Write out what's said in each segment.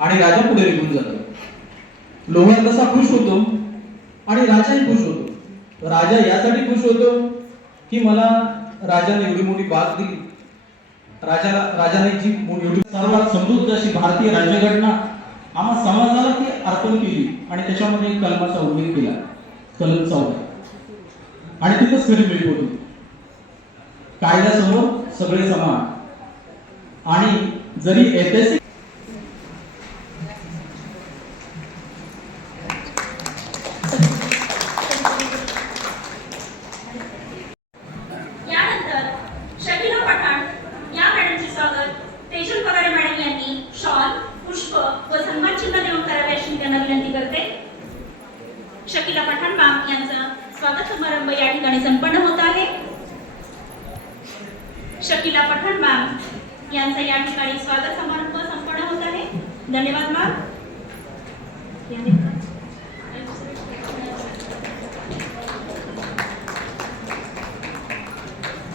आणि राजा पुढे निघून जातो। लोहार कसा खुश होतो आणि राजाही खुश होतो। राजा यासाठी खुश होतो की मला राजाने एवढी मोठी बाग दिली, राजाने जी एवढी सर्वात समृद्ध अशी भारतीय राज्यघटना आम्हा समाजाला ती अर्पण केली आणि त्याच्यामध्ये कलमाचा उल्लेख केला, कलम 14, आणि तिथंच खरी मिळत होती, कायद्यासमोर सगळे समान। आणि जरी ऐतिहासिक शकीला पठाण मॅम यांचा स्वागत समारंभ या ठिकाणी संपन्न होत आहे। शकीला पठाण मॅम यांचा या ठिकाणी स्वागत समारंभ संपन्न होत आहे। धन्यवाद मॅम।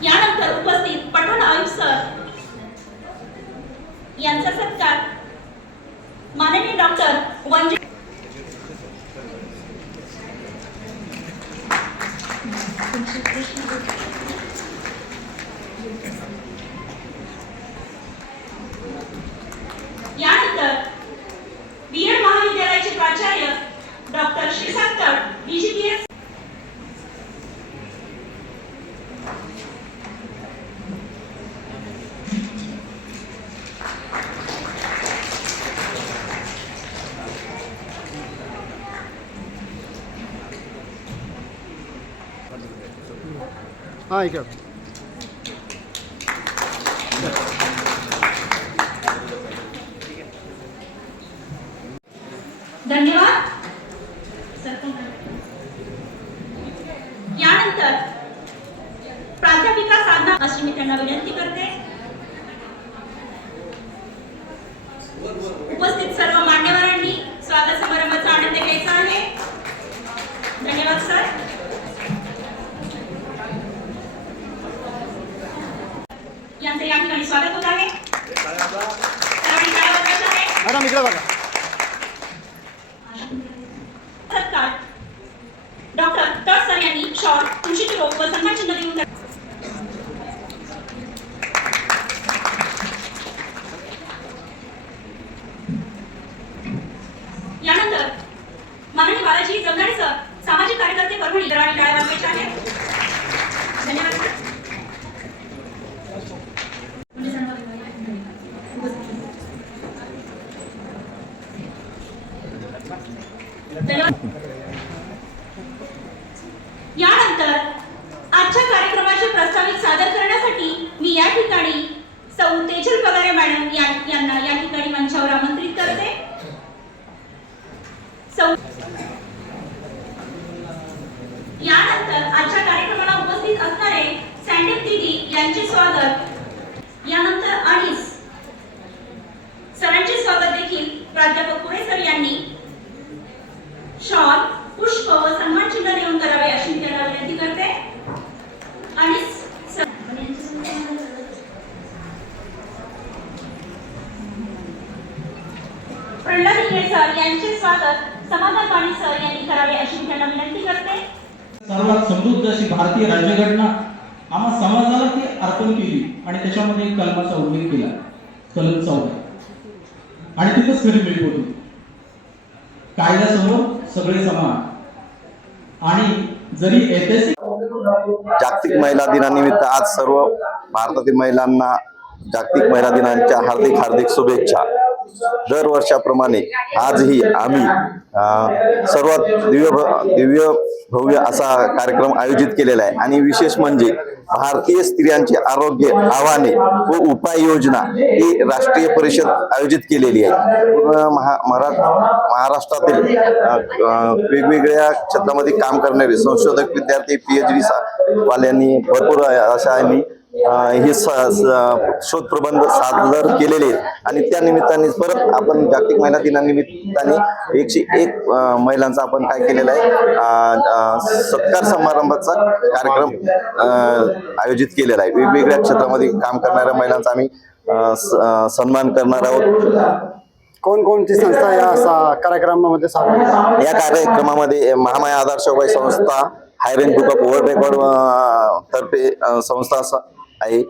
यानंतर उपस्थित पठाण आयुक्त सर यांचा सत्कार माननीय डॉक्टर वंजित यानंतर बीएड महाविद्यालयाचे प्राचार्य डॉक्टर श्रीकांत डीजीपीएस ऐका धन्यवाद। यानंतर प्राध्यापिका साधना अशी मी त्यांना विनंती करते। उपस्थित सर्व मान्यवरांनी स्वागत समारंभाचा आनंद घ्यायचा आहे। धन्यवाद सर। यांचे या ठिकाणी स्वागत होत आहे। मॅडम इकडे बघा। सत्कार डॉक्टर तट सर यांनी शॉल, तुळशीची रोप व सन्मान चिन्ह देऊन यानंतर माननीय बालाजी जगदाळे सर सामाजिक कार्यकर्ते परभणी आणि टाळ्या वाजवायच्या आहेत। धन्यवाद सर। यानंतर आजच्या कार्यक्रमाचे प्रस्तावित सादर करण्यासाठी मी या ठिकाणी सौ तेजल पगारे मॅडम यांना या ठिकाणी मंचावर आमंत्रित करते। यानंतर आजच्या कार्यक्रमाला उपस्थित असणारे सँडेप दीदी यांचे स्वागत। यानंतर अनिस सरांचे स्वागत देखील प्राध्यापक पुढे सर यांनी शॉल, पुष्प व सन्मान चिन्ह देऊन करावे अशी मी त्यांना विनंती करते। आणि प्रल्हाद इंगळे सर यांचे स्वागत समाधान पाणी सर यांनी करावे अशी मी त्यांना विनंती करते। सर्वात समृद्ध अशी भारतीय राज्यघटना आम्हा समाजाला ती अर्पण केली आणि त्याच्यामध्ये कलमाचा उल्लेख केला, कलम 14, आणि तिथंच खरी मिळत होती, कायद्यासमोर सगळे समान। आणि जरी ऐतिहासिक जागतिक महिला दिनानिमित्त आज सर्व भारतातील महिलांना जागतिक महिला दिनाच्या हार्दिक हार्दिक शुभेच्छा। दरवर्षाप्रमाणे आजही आम्ही सर्वात दिव्य भव्य असा कार्यक्रम आयोजित केलेला आहे आणि विशेष म्हणजे भारतीय स्त्रियांचे आरोग्य आव्हाने व उपाययोजना ही राष्ट्रीय परिषद आयोजित केलेली आहे। पूर्ण महाराष्ट्रातील वेगवेगळ्या क्षेत्रामध्ये काम करणारे संशोधक विद्यार्थी PhD वाल्यांनी भरपूर अशा आम्ही हे शोध प्रबंध सादर केलेले आहेत आणि त्या निमित्ताने परत आपण जागतिक महिला दिनानिमित्ताने 101 महिलांचा आपण काय केलेला आहे सत्कार समारंभाचा कार्यक्रम आयोजित केलेला आहे. वेगवेगळ्या क्षेत्रामध्ये काम करणाऱ्या महिलांचा आम्ही सन्मान करणार आहोत. कोणकोणती संस्था या कार्यक्रमामध्ये सामील आहेत? या कार्यक्रमामध्ये महामाया आधार सेवा संस्था, हायरेंज बुक ऑफ वर्ल्ड रेकॉर्ड तर्फे संस्था आहे,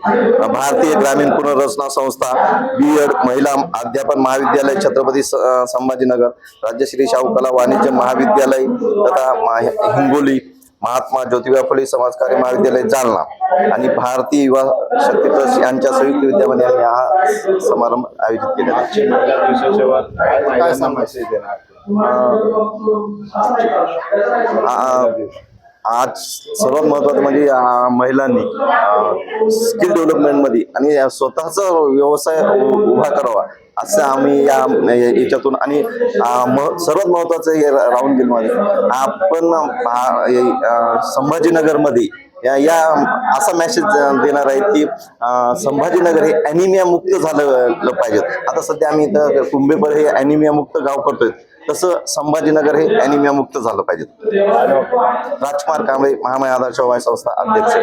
भारतीय ग्रामीण पुनर्रचना संस्था, बीएड महिला अध्यापन महाविद्यालय छत्रपती संभाजीनगर, राजश्री शाहू कला वाणिज्य महाविद्यालय तथा हिंगोली, महात्मा ज्योतिबा फुले समाजकार्य महाविद्यालय जालना आणि भारतीय युवा शक्ती ट्रस्ट यांच्या संयुक्त विद्यमाने आम्ही हा समारंभ आयोजित केलेला आहे. काय सांगायचं? आज सर्वात महत्वाचं म्हणजे महिलांनी स्किल डेव्हलपमेंटमध्ये आणि स्वतःचा व्यवसाय उभा करावा असं आम्ही याच्यातून आणि सर्वात महत्वाचं हे राहून गेलं मध्ये आपण संभाजीनगरमध्ये या असा मेसेज देणार आहे की संभाजीनगर हे ॲनिमिया मुक्त झालं पाहिजे. आता सध्या आम्ही इथं कुंभेपर हे ॲनिमिया मुक्त गाव करतोय, तसं संभाजीनगर हे ॲनिमिया मुक्त झालं पाहिजे. राजकुमार कांबळे, महामाया आधार सेवा संस्था अध्यक्ष.